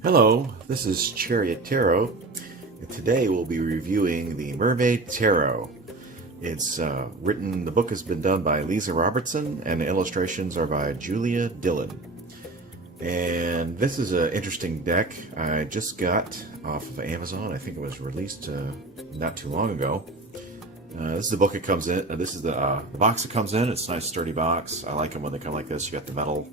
Hello, this is Chariot Tarot, and today we'll be reviewing the Mermaid Tarot. It's the book has been done by Leeza Robertson, and the illustrations are by Julia Dillon. And this is an interesting deck I just got off of Amazon. I think it was released not too long ago. This is the book it comes in. This is the box it comes in. It's a nice sturdy box. I like them when they come like this. You got the metal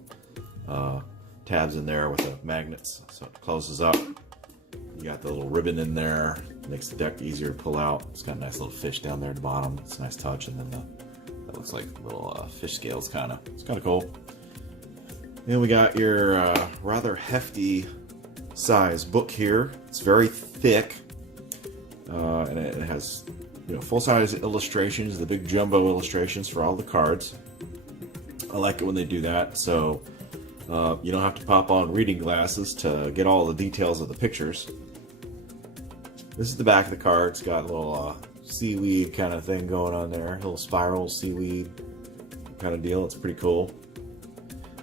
tabs in there with the magnets, so it closes up. You got the little ribbon in there, makes the deck easier to pull out. It's got a nice little fish down there at the bottom. It's a nice touch, and then that looks like little fish scales, kind of. It's kind of cool. Then we got your rather hefty size book here. It's very thick, and it has full-size illustrations, the big jumbo illustrations for all the cards. I like it when they do that, so you don't have to pop on reading glasses to get all the details of the pictures. This is the back of the card. It's got a little seaweed kind of thing going on there. A little spiral seaweed kind of deal. It's pretty cool.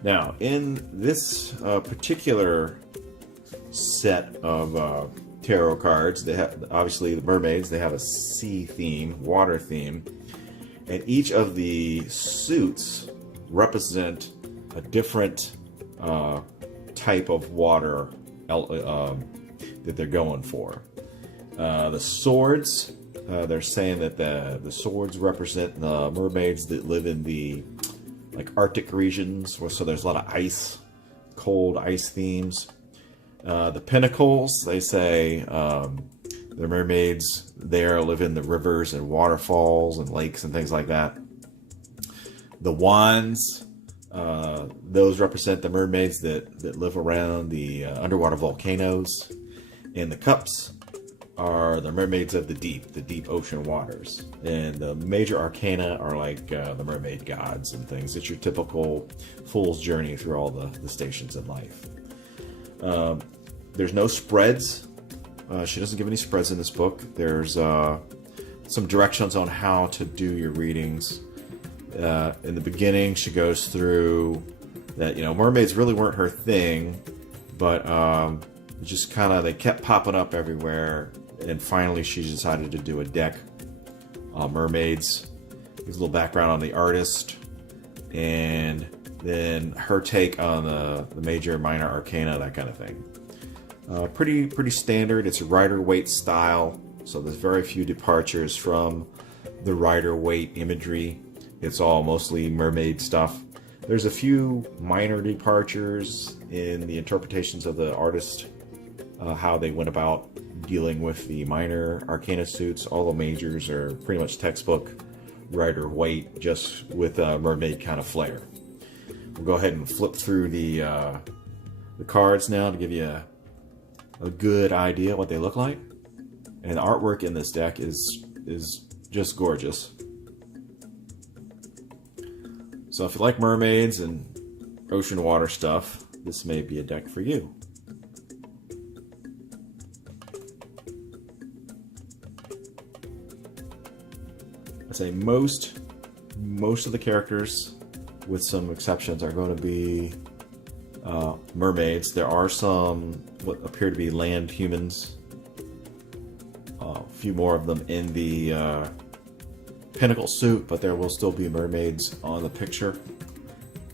Now, in this particular set of tarot cards, they have, obviously the mermaids, they have a sea theme, water theme. And each of the suits represent a different type of water that they're going for. The swords, they're saying that the swords represent the mermaids that live in the Arctic regions, so there's a lot of ice, cold ice themes. The pinnacles, they say the mermaids there live in the rivers and waterfalls and lakes and things like that. The wands, those represent the mermaids that live around the underwater volcanoes. And the cups are the mermaids of the deep ocean waters. And the major arcana are like the mermaid gods and things. It's your typical fool's journey through all the stations in life. There's no spreads. She doesn't give any spreads in this book. There's some directions on how to do your readings. In the beginning, she goes through that, mermaids really weren't her thing, but just kind of, they kept popping up everywhere, and finally she decided to do a deck on mermaids. Gives a little background on the artist, and then her take on the major, minor arcana, that kind of thing. Pretty standard. It's a Rider-Waite style, so there's very few departures from the Rider-Waite imagery. It's all mostly mermaid stuff. There's a few minor departures in the interpretations of the artist, how they went about dealing with the minor arcana suits. All the majors are pretty much textbook Rider-Waite, just with a mermaid kind of flair. We'll go ahead and flip through the cards now to give you a good idea what they look like. And the artwork in this deck is just gorgeous. So if you like mermaids and ocean water stuff, this may be a deck for you. I say most of the characters, with some exceptions, are going to be mermaids. There are some what appear to be land humans. A few more of them in the pinnacle suit, but there will still be mermaids on the picture.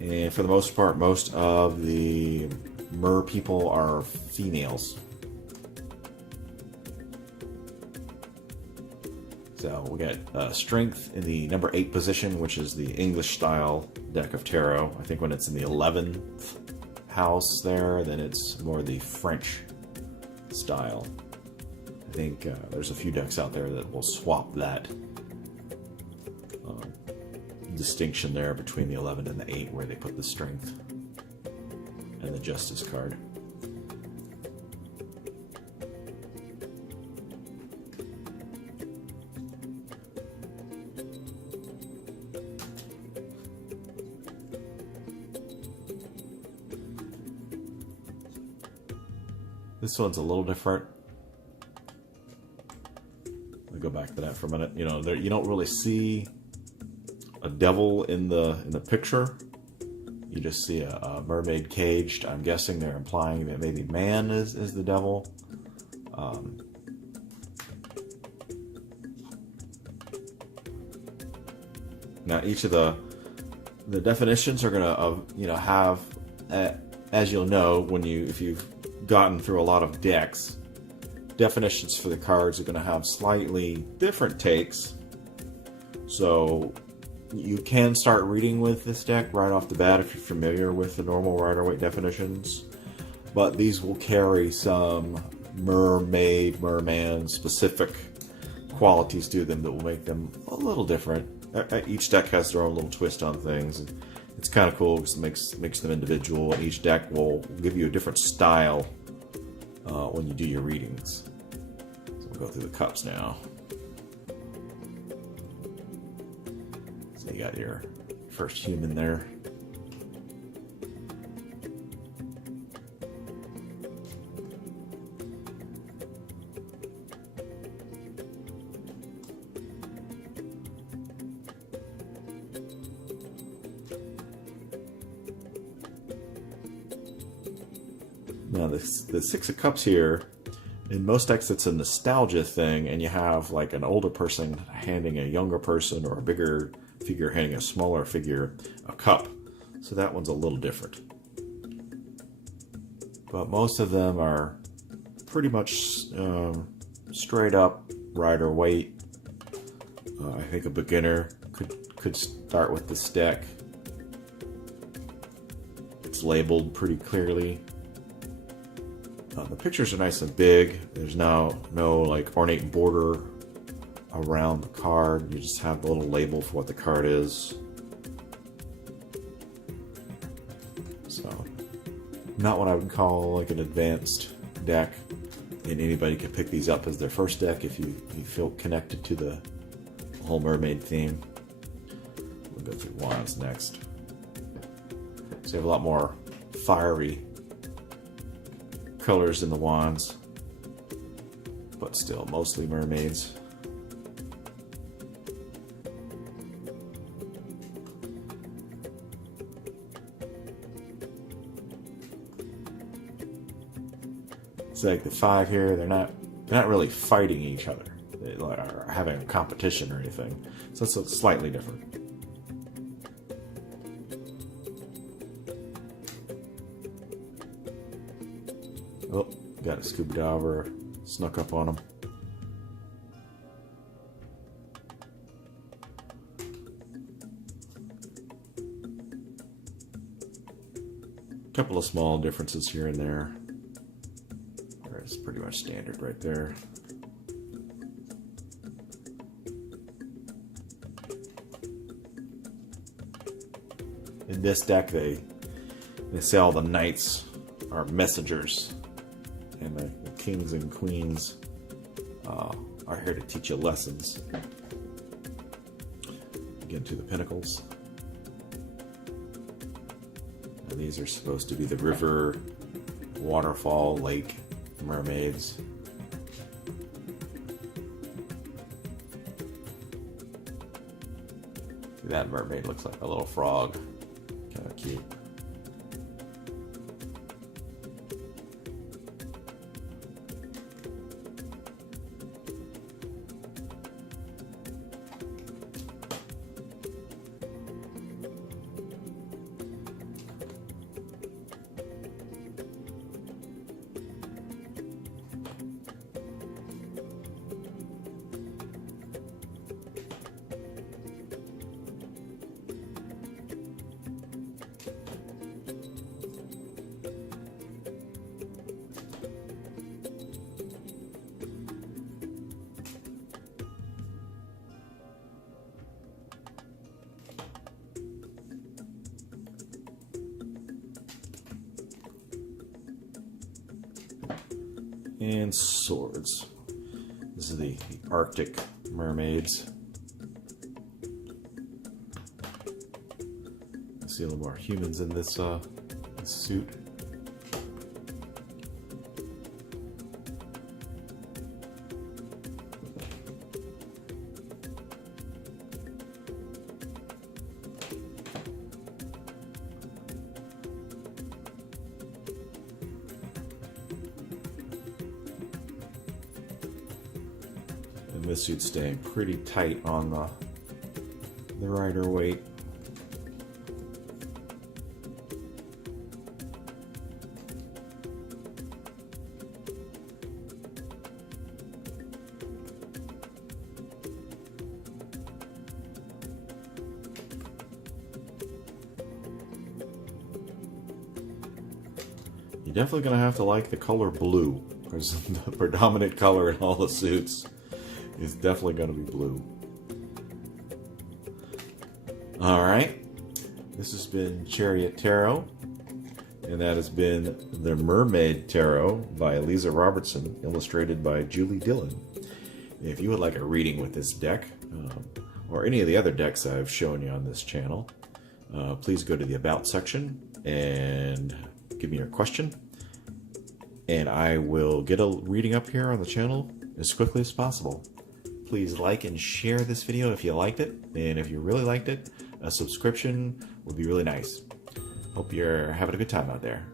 And for the most part, most of the mer people are females. So we got strength in the number 8 position, which is the English style deck of tarot. I think when it's in the 11th house there, then it's more the French style. I think there's a few decks out there that will swap that distinction there between the 11 and the 8, where they put the strength and the justice card. This one's a little different. I'll go back to that for a minute. You don't really see a devil in the picture. You just see a mermaid caged. I'm guessing they're implying that maybe man is the devil. Now each of the definitions are gonna have, as you'll know if you've gotten through a lot of decks, definitions for the cards are gonna have slightly different takes. So you can start reading with this deck right off the bat if you're familiar with the normal Rider-Waite definitions, but these will carry some mermaid, merman specific qualities to them that will make them a little different. Each deck has their own little twist on things. It's kind of cool because it makes them individual. Each deck will give you a different style when you do your readings. So we'll go through the cups now. So you got your first human there. Now the Six of Cups here, in most decks it's a nostalgia thing, and you have like an older person handing a younger person, or a bigger figure handing a smaller figure a cup. So that one's a little different. But most of them are pretty much straight up Rider-Waite. I think a beginner could start with this deck. It's labeled pretty clearly. The pictures are nice and big. There's now no like ornate border around the card. You just have the little label for what the card is. So, not what I would call like an advanced deck. And anybody can pick these up as their first deck if you feel connected to the whole mermaid theme. We'll go through wands next. So you have a lot more fiery colors in the wands, but still mostly mermaids. It's like the five here, they're not really fighting each other. They are having a competition or anything. So it's slightly different. Oh, got a scuba diver snuck up on him. Couple of small differences here and there. It's pretty much standard right there. In this deck, they say all the knights are messengers, and the kings and queens are here to teach you lessons. Again, to the pinnacles. And these are supposed to be the river, waterfall, lake mermaids. That mermaid looks like a little frog. Kind of cute. And swords. This is the Arctic mermaids. I see a little more humans in this suit. This suit's staying pretty tight on the rider weight. You're definitely going to have to like the color blue, because the predominant color in all the suits is definitely going to be blue. Alright, this has been Chariot Tarot, and that has been the Mermaid Tarot by Leeza Robertson, illustrated by Julie Dillon. If you would like a reading with this deck, or any of the other decks I've shown you on this channel, please go to the About section and give me your question, and I will get a reading up here on the channel as quickly as possible. Please like and share this video if you liked it, and if you really liked it, a subscription would be really nice. Hope you're having a good time out there.